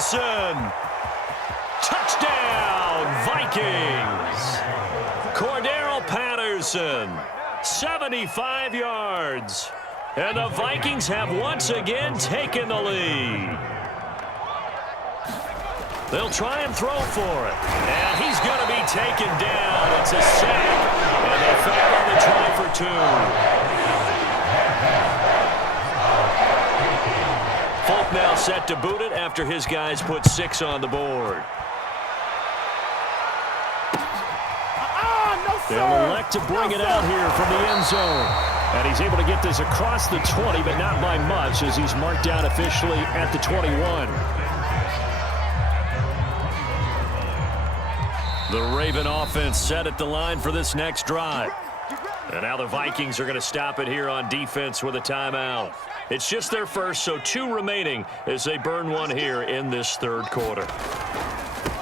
Patterson. Touchdown, Vikings. Cordero Patterson, 75 yards. And the Vikings have once again taken the lead. They'll try and throw for it. And he's going to be taken down. It's a sack. And they foul on the try for 2. Folk now set to boot it after his guys put 6 on the board. They'll elect to bring it out here from the end zone. And he's able to get this across the 20, but not by much, as he's marked down officially at the 21. The Raven offense set at the line for this next drive. And now the Vikings are going to stop it here on defense with a timeout. It's just their first, so 2 remaining as they burn one here in this third quarter.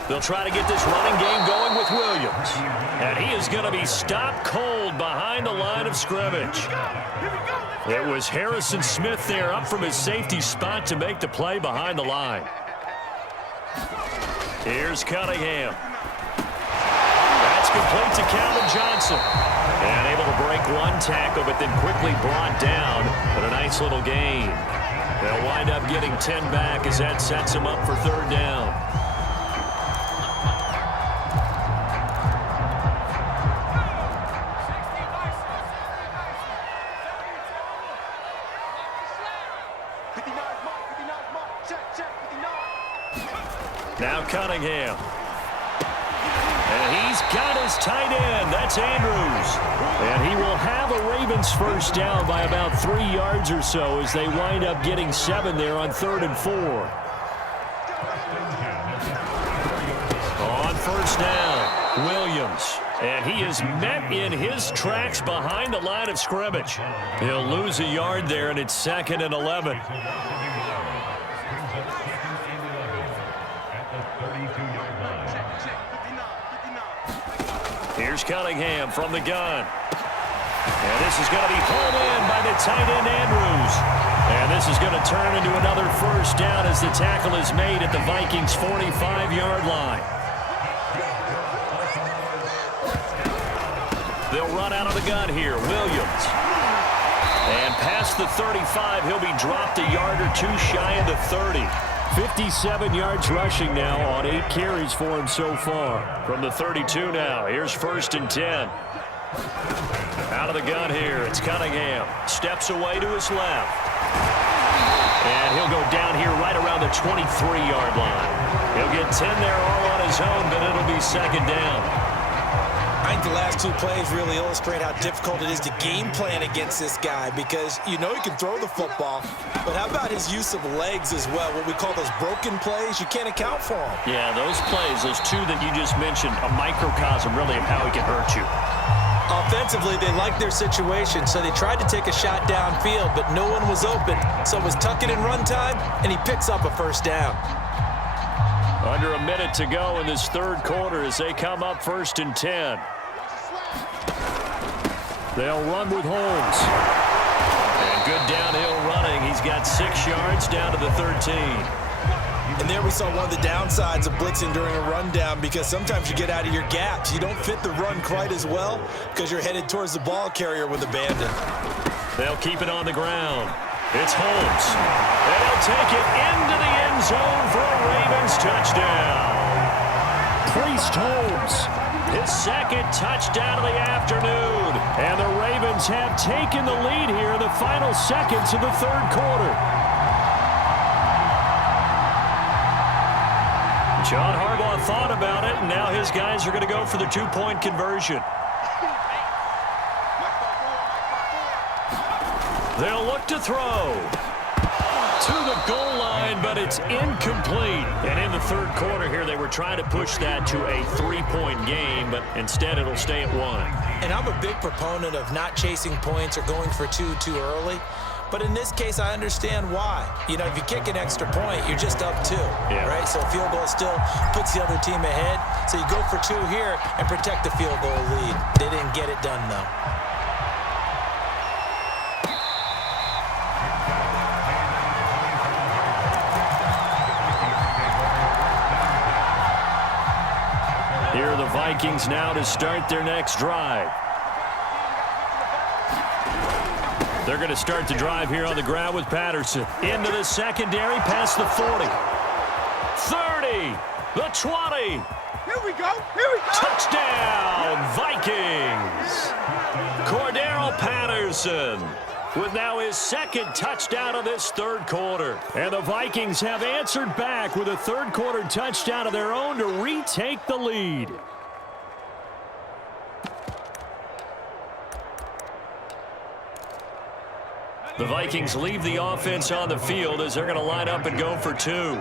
They'll try to get this running game going with Williams. And he is going to be stopped cold behind the line of scrimmage. It was Harrison Smith there up from his safety spot to make the play behind the line. Here's Cunningham. That's complete to Calvin Johnson. And able to break one tackle, but then quickly brought down. But a nice little gain. They'll wind up getting 10 back as that sets them up for third down. Now Cunningham. And he's got his tight end. That's Andrews. And he will have a Ravens first down by about 3 yards or so as they wind up getting 7 there on 3rd and 4. On first down, Williams. And he is met in his tracks behind the line of scrimmage. He'll lose a yard there, and it's 2nd and 11. Here's Cunningham from the gun. And this is going to be pulled in by the tight end Andrews. And this is going to turn into another first down as the tackle is made at the Vikings' 45-yard line. They'll run out of the gun here. Williams. And past the 35, he'll be dropped a yard or 2 shy of the 30. 57 yards rushing now on 8 carries for him so far. From the 32 now, here's 1st and 10. Out of the gun here, it's Cunningham. Steps away to his left. And he'll go down here right around the 23-yard line. He'll get 10 there all on his own, but it'll be 2nd down. I think the last 2 plays really illustrate how difficult it is to game plan against this guy, because you know he can throw the football, but how about his use of legs as well? What we call those broken plays, you can't account for them. Yeah, those plays, those 2 that you just mentioned, a microcosm really of how he can hurt you. Offensively, they liked their situation, so they tried to take a shot downfield, but no one was open, so it was tuck it in run time, and he picks up a first down. Under a minute to go in this third quarter as they come up 1st and 10. They'll run with Holmes. And good downhill running. He's got 6 yards down to the 13. And there we saw one of the downsides of blitzing during a rundown, because sometimes you get out of your gaps. You don't fit the run quite as well because you're headed towards the ball carrier with abandon. They'll keep it on the ground. It's Holmes. And he'll take it into the end zone for a Ravens touchdown. Priest Holmes. His 2nd touchdown of the afternoon. And the Ravens have taken the lead here in the final seconds of the third quarter. John Harbaugh thought about it, and now his guys are going to go for the 2-point conversion. They'll look to throw. To the goal line, but it's incomplete. And in the third quarter here, they were trying to push that to a 3-point game, but instead it'll stay at 1. And I'm a big proponent of not chasing points or going for 2 too early. But in this case, I understand why. You know, if you kick an extra point, you're just up 2, right? So a field goal still puts the other team ahead. So you go for 2 here and protect the field goal lead. They didn't get it done, though. Here are the Vikings now to start their next drive. They're going to start the drive here on the ground with Patterson. Into the secondary, past the 40. 30, the 20. Here we go. Touchdown, Vikings. Cordero Patterson with now his second touchdown of this third quarter. And the Vikings have answered back with a third quarter touchdown of their own to retake the lead. The Vikings leave the offense on the field as they're going to line up and go for two.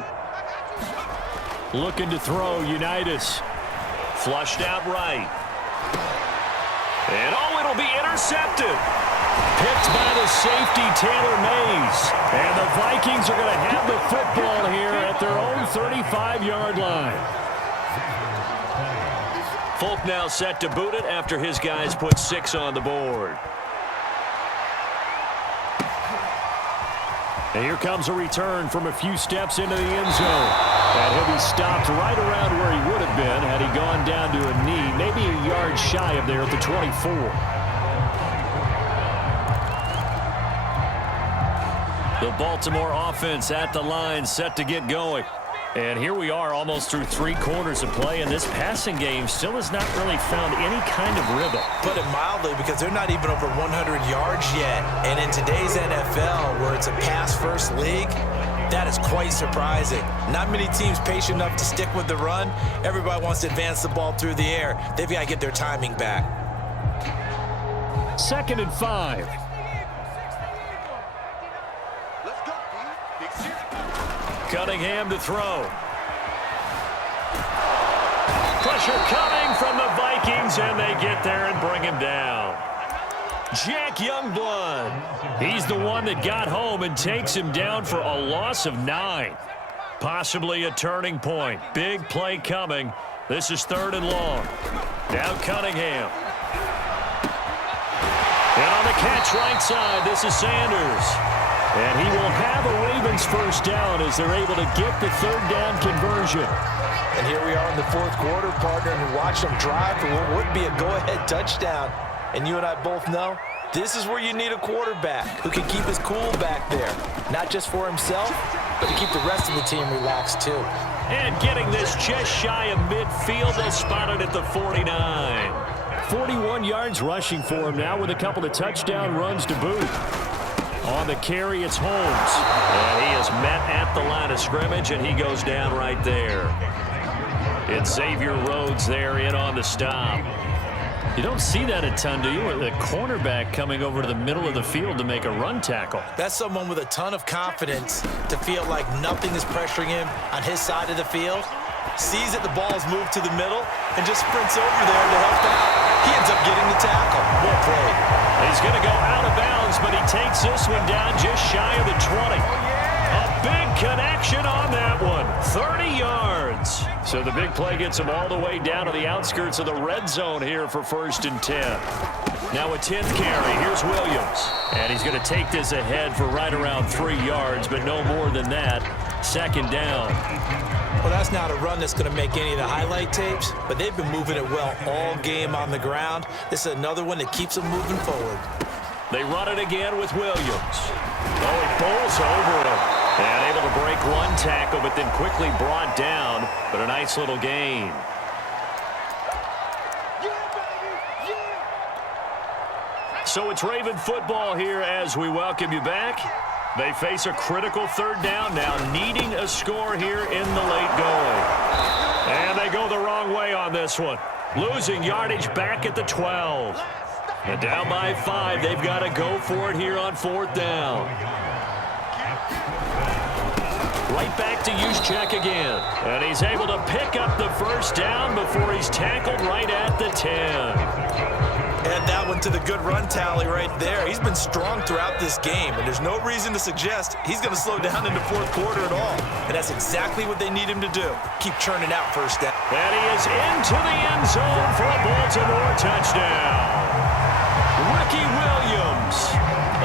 Looking to throw, Unitas. Flushed out right. And it'll be intercepted. Picked by the safety, Taylor Mays. And the Vikings are going to have the football here at their own 35-yard line. Folk now set to boot it after his guys put 6 on the board. And here comes a return from a few steps into the end zone. And he'll be stopped right around where he would have been had he gone down to a knee, maybe a yard shy of there at the 24. The Baltimore offense at the line, set to get going. And here we are almost through 3 quarters of play, and this passing game still has not really found any kind of rhythm. Put it mildly, because they're not even over 100 yards yet. And in today's NFL, where it's a pass-first league, that is quite surprising. Not many teams patient enough to stick with the run. Everybody wants to advance the ball through the air. They've got to get their timing back. 2nd and 5. Cunningham to throw. Pressure coming from the Vikings, and they get there and bring him down. Jack Youngblood. He's the one that got home and takes him down for a loss of 9. Possibly a turning point. Big play coming. This is 3rd and long. Now Cunningham. And on the catch right side, this is Sanders. And he will have a Ravens first down as they're able to get the 3rd down conversion. And here we are in the 4th quarter, partner, and watch them drive for what would be a go-ahead touchdown. And you and I both know this is where you need a quarterback who can keep his cool back there. Not just for himself, but to keep the rest of the team relaxed too. And getting this just shy of midfield, they'll spot it at the 49. 41 yards rushing for him now with a couple of touchdown runs to boot. On the carry, it's Holmes. And he is met at the line of scrimmage, and he goes down right there. It's Xavier Rhodes there in on the stop. You don't see that a ton, do you? The cornerback coming over to the middle of the field to make a run tackle. That's someone with a ton of confidence to feel like nothing is pressuring him on his side of the field. Sees that the ball is moved to the middle and just sprints over there to help out. He ends up getting the tackle. Well played. He's going to go out of bounds, but he takes this one down just shy of the 20. A big connection on that one. 30 yards. So the big play gets him all the way down to the outskirts of the red zone here for 1st and 10. Now a 10th carry. Here's Williams. And he's going to take this ahead for right around 3 yards, but no more than that. 2nd down. Well, that's not a run that's going to make any of the highlight tapes, but they've been moving it well all game on the ground. This is another one that keeps them moving forward. They run it again with Williams. Oh, he bowls over him. And able to break one tackle, but then quickly brought down. But a nice little gain. So it's Raven football here as we welcome you back. They face a critical 3rd down now, needing a score here in the late going. And they go the wrong way on this one. Losing yardage back at the 12. And down by 5, they've got to go for it here on 4th down. Right back to Juszczyk again. And he's able to pick up the 1st down before he's tackled right at the 10. Add that one to the good run tally right there. He's been strong throughout this game, and there's no reason to suggest he's going to slow down in the 4th quarter at all. And that's exactly what they need him to do. Keep churning out 1st down. And he is into the end zone for a Baltimore touchdown. Ricky Williams,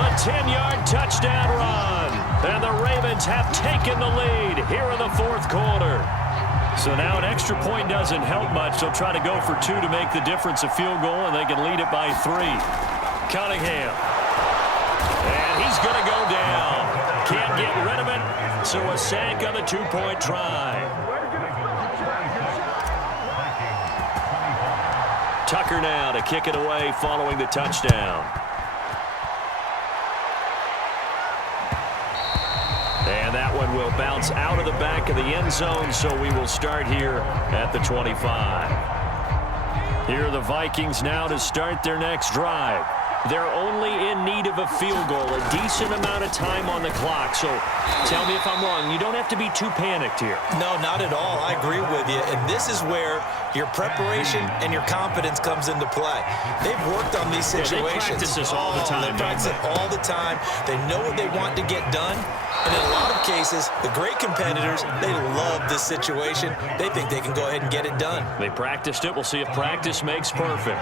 a 10-yard touchdown run. And the Ravens have taken the lead here in the 4th quarter. So now an extra point doesn't help much. They'll try to go for 2 to make the difference a field goal, and they can lead it by 3. Cunningham. And he's going to go down. Can't get rid of it, so a sack on the 2-point try. Tucker now to kick it away following the touchdown. And that one will bounce out of the back of the end zone, so we will start here at the 25. Here are the Vikings now to start their next drive. They're only in need of a field goal, a decent amount of time on the clock. So tell me if I'm wrong. You don't have to be too panicked here. No, not at all. I agree with you. And this is where your preparation and your confidence comes into play. They've worked on these situations. They practice this all the time. They practice it all the time. They know what they want to get done. And in a lot of cases, the great competitors, they love this situation. They think they can go ahead and get it done. They practiced it. We'll see if practice makes perfect.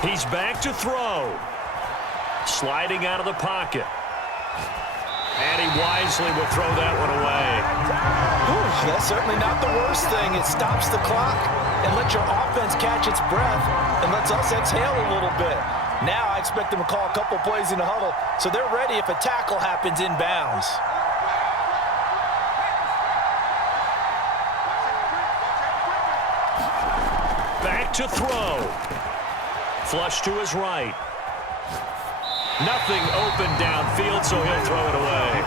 He's back to throw. Sliding out of the pocket. And he wisely will throw that one away. Ooh, that's certainly not the worst thing. It stops the clock and lets your offense catch its breath and lets us exhale a little bit. Now I expect them to call a couple plays in the huddle so they're ready if a tackle happens inbounds. Back to throw. Flush to his right. Nothing open downfield, so he'll throw it away.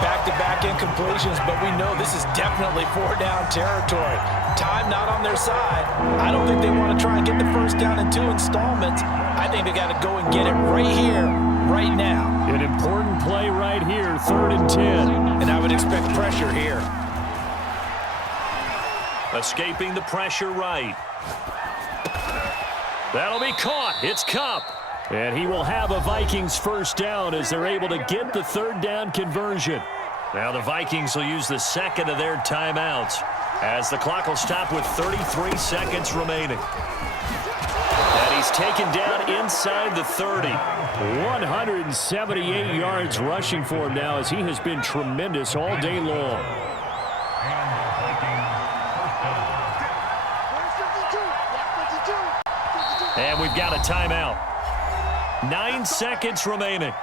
Back-to-back incompletions, but we know this is definitely 4-down territory. Time not on their side. I don't think they want to try and get the first down in 2 installments. I think they got to go and get it right here, right now. An important play right here, 3rd and 10. And I would expect pressure here. Escaping the pressure right. That'll be caught. It's Kupp. And he will have a Vikings first down as they're able to get the 3rd down conversion. Now the Vikings will use the second of their timeouts as the clock will stop with 33 seconds remaining. And he's taken down inside the 30. 178 yards rushing for him now as he has been tremendous all day long. And we've got a timeout. 9 seconds remaining.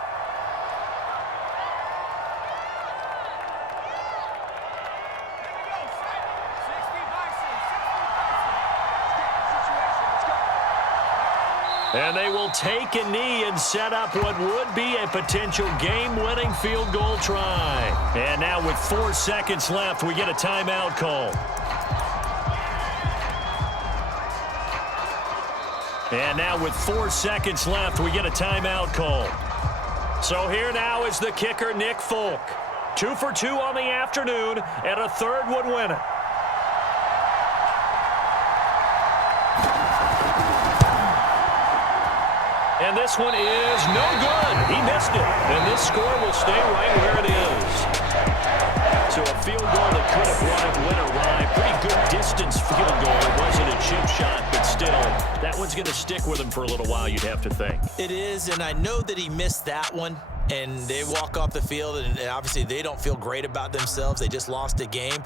And they will take a knee and set up what would be a potential game-winning field goal try. And now with 4 seconds left, we get a timeout call. And now with 4 seconds left, we get a timeout call. So here now is the kicker, Nick Folk. 2 for 2 on the afternoon, and a 3rd would win it. And this one is no good. He missed it. And this score will stay right where it is. So a field goal that could have brought it winner, Rye. Pretty good distance field goal. It wasn't a chip shot, but still, that one's going to stick with him for a little while, you'd have to think. It is, and I know that he missed that one. And they walk off the field, and obviously they don't feel great about themselves. They just lost a game.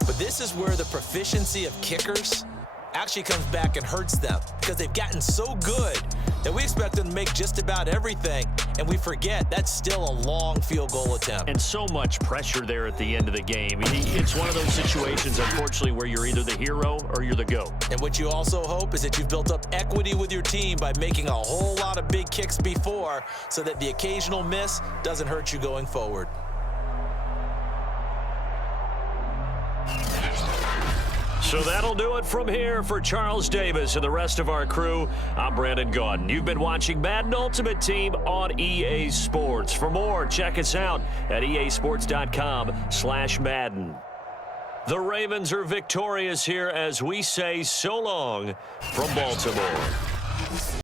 But this is where the proficiency of kickers actually comes back and hurts them because they've gotten so good that we expect them to make just about everything, and we forget that's still a long field goal attempt. And so much pressure there at the end of the game. It's one of those situations, unfortunately, where you're either the hero or you're the GOAT. And what you also hope is that you've built up equity with your team by making a whole lot of big kicks before so that the occasional miss doesn't hurt you going forward. So that'll do it from here for Charles Davis and the rest of our crew. I'm Brandon Gaudin. You've been watching Madden Ultimate Team on EA Sports. For more, check us out at easports.com/Madden. The Ravens are victorious here as we say so long from Baltimore.